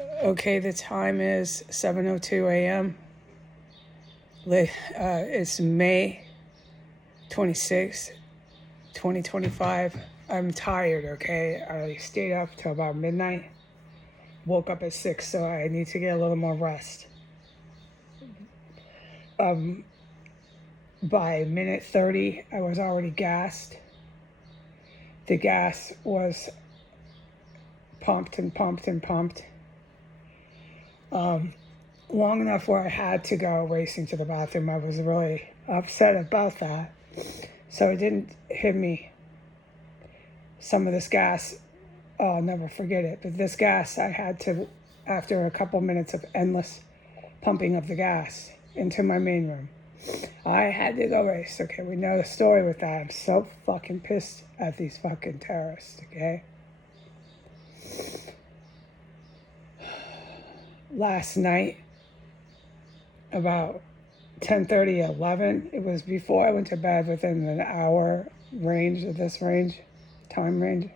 Okay, the time is 7:02 a.m. It's May 26th, 2025. I'm tired, okay? I stayed up till about midnight. Woke up at 6, so I need to get a little more rest. By minute 30, I was already gassed. The gas was pumped and pumped and pumped. Long enough where I had to go racing to the bathroom. I was really upset about that. So it didn't hit me. Some of this gas, oh, I'll never forget it. But this gas, I had to, after a couple minutes of endless pumping of the gas into my main room, I had to go race. Okay, we know the story with that. I'm so fucking pissed at these fucking terrorists, okay? Last night, about 10:30, 11, it was before I went to bed, within an hour range of this time range.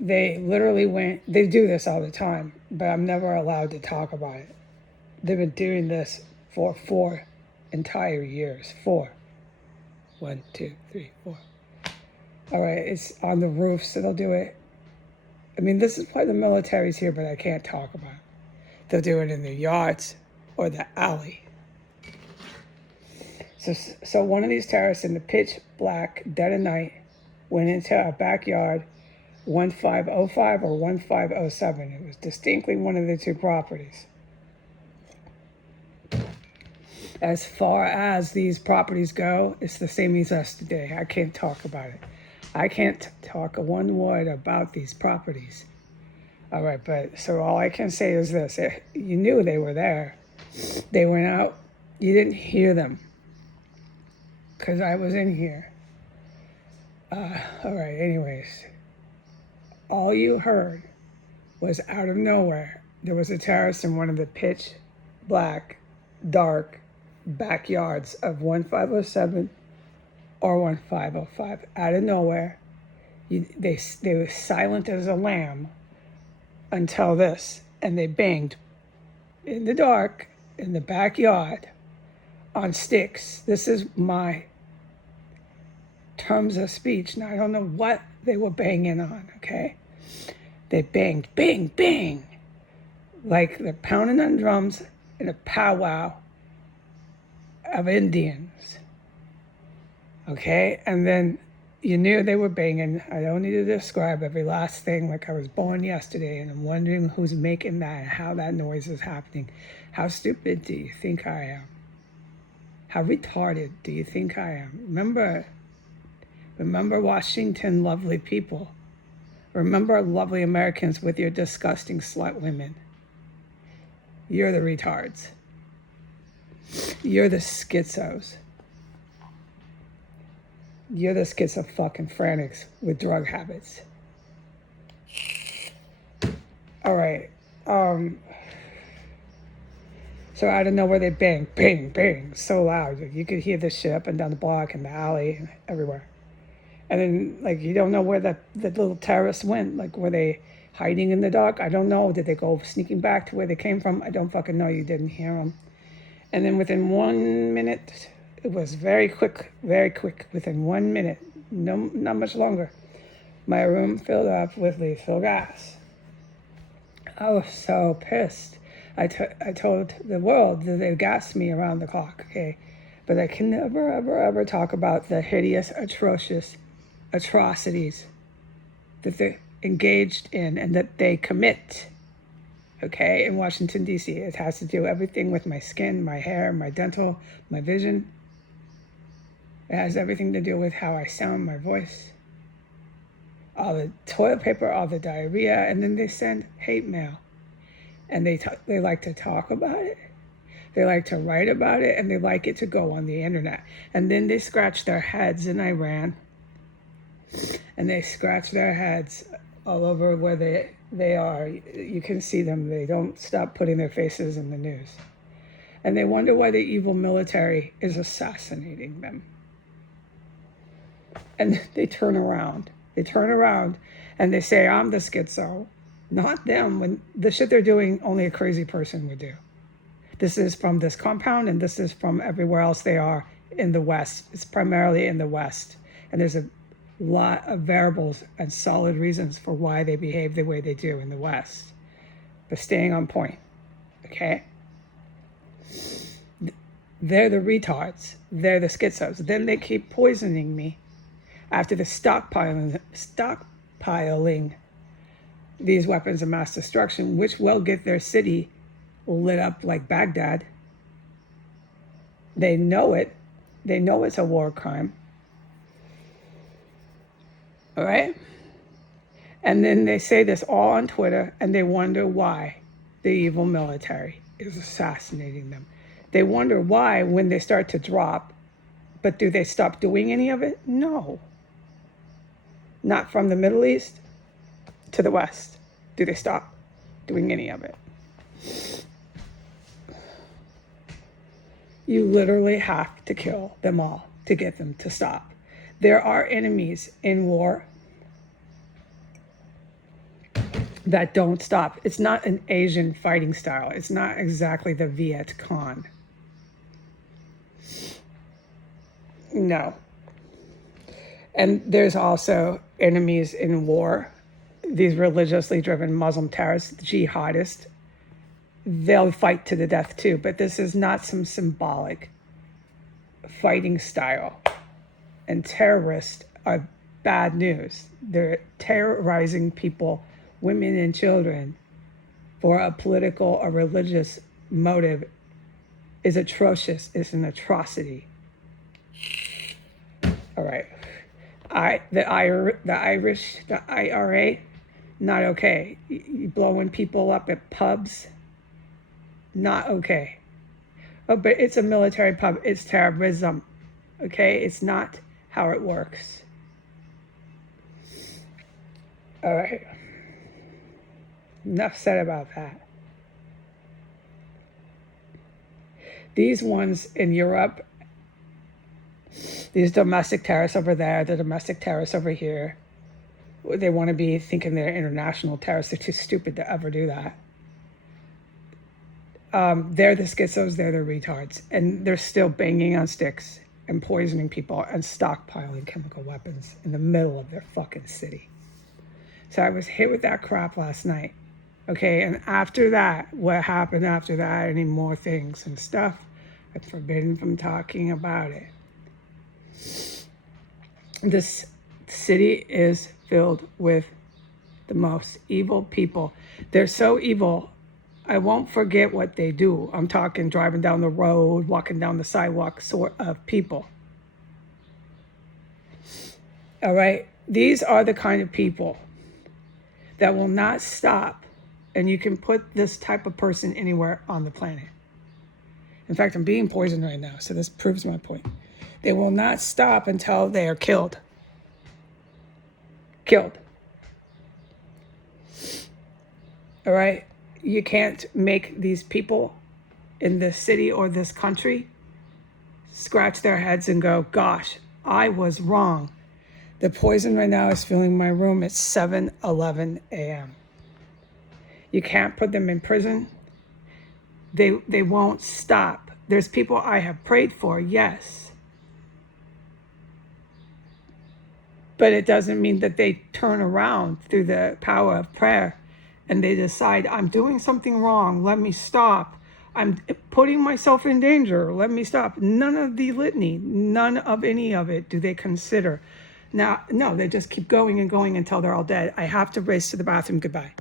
They literally they do this all the time, but I'm never allowed to talk about it. They've been doing this for 4 entire years. 4. 1, 2, 3, 4. All right, it's on the roof, so they'll do it. I mean, this is why the military's here, but I can't talk about it. They'll do it in the yards or the alley. So one of these terrorists in the pitch black, dead of night, went into a backyard, 1505 or 1507. It was distinctly one of the two properties. As far as these properties go, it's the same as us today. I can't talk about it. I can't talk one word about these properties. All right, but so all I can say is this. You knew they were there. They went out. You didn't hear them because I was in here. All right, anyways. All you heard was out of nowhere, there was a terrorist in one of the pitch black, dark backyards of 1507 or 1505. Out of nowhere, they were silent as a lamb until this, and they banged in the dark in the backyard on sticks. This is my terms of speech. Now, I don't know what they were banging on, okay? They banged, bang, bang, like they're pounding on drums in a powwow of Indians, okay? And then you knew they were banging. I don't need to describe every last thing, like I was born yesterday, and I'm wondering who's making that and how that noise is happening. How stupid do you think I am? How retarded do you think I am? Remember Washington, lovely people. Remember lovely Americans with your disgusting slut women. You're the retards. You're the schizos. You're the schizo-fucking-frantics with drug habits. All right. So out of nowhere they bang, bang, bang, so loud. You could hear this shit up and down the block and the alley and everywhere. And then, like, you don't know where the little terrorists went. Like, were they hiding in the dark? I don't know. Did they go sneaking back to where they came from? I don't fucking know. You didn't hear them. And then within 1 minute, it was very quick. Within 1 minute, not much longer, my room filled up with lethal gas. I was so pissed. I told the world that they gassed me around the clock, okay? But I can never, ever, ever talk about the hideous, atrocious atrocities that they're engaged in and that they commit, okay, in Washington, D.C. It has to do everything with my skin, my hair, my dental, my vision. It has everything to do with how I sound, my voice, all the toilet paper, all the diarrhea, and then they send hate mail. And they like to talk about it. They like to write about it, and they like it to go on the internet. And then they scratch their heads in Iran, and they scratch their heads all over where they are. You can see them. They don't stop putting their faces in the news. And they wonder why the evil military is assassinating them. And they turn around. And they say I'm the schizo, not them. When the shit they're doing, only a crazy person would do. This is from this compound, and this is from everywhere else they are in the West. It's primarily in the West. And there's a lot of variables and solid reasons for why they behave the way they do in the West. But staying on point, okay? They're the retards. They're the schizos. Then they keep poisoning me after the stockpiling these weapons of mass destruction, which will get their city lit up like Baghdad. They know it. They know it's a war crime. All right? And then they say this all on Twitter, and they wonder why the evil military is assassinating them. They wonder why when they start to drop, but do they stop doing any of it? No. Not from the Middle East to the West. Do they stop doing any of it? You literally have to kill them all to get them to stop. There are enemies in war that don't stop. It's not an Asian fighting style. It's not exactly the Viet Cong. No. And there's also enemies in war. These religiously driven Muslim terrorists, jihadists, they'll fight to the death too. But this is not some symbolic fighting style. And terrorists are bad news. They're terrorizing people, women and children, for a political or religious motive is atrocious. It's an atrocity. All right. The IRA, not okay. You blowing people up at pubs, not okay. Oh, but it's a military pub. It's terrorism. Okay? It's not how it works. All right. Enough said about that. These ones in Europe, these domestic terrorists over there, the domestic terrorists over here, they want to be thinking they're international terrorists. They're too stupid to ever do that. They're the schizos, they're the retards. And they're still banging on sticks and poisoning people and stockpiling chemical weapons in the middle of their fucking city. So I was hit with that crap last night. Okay, and after that, what happened after that, any more things and stuff, I'm forbidden from talking about it. This city is filled with the most evil people. They're so evil, I won't forget what they do. I'm talking driving down the road, walking down the sidewalk sort of people. All right, these are the kind of people that will not stop. And you can put this type of person anywhere on the planet. In fact, I'm being poisoned right now, so this proves my point. They will not stop until they are killed. Killed. All right? You can't make these people in this city or this country scratch their heads and go, gosh, I was wrong. The poison right now is filling my room at 7:11 a.m. You can't put them in prison. They won't stop. There's people I have prayed for, yes. But it doesn't mean that they turn around through the power of prayer and they decide, I'm doing something wrong, let me stop. I'm putting myself in danger, let me stop. None of the litany, none of any of it do they consider. Now, no, they just keep going and going until they're all dead. I have to race to the bathroom. Goodbye.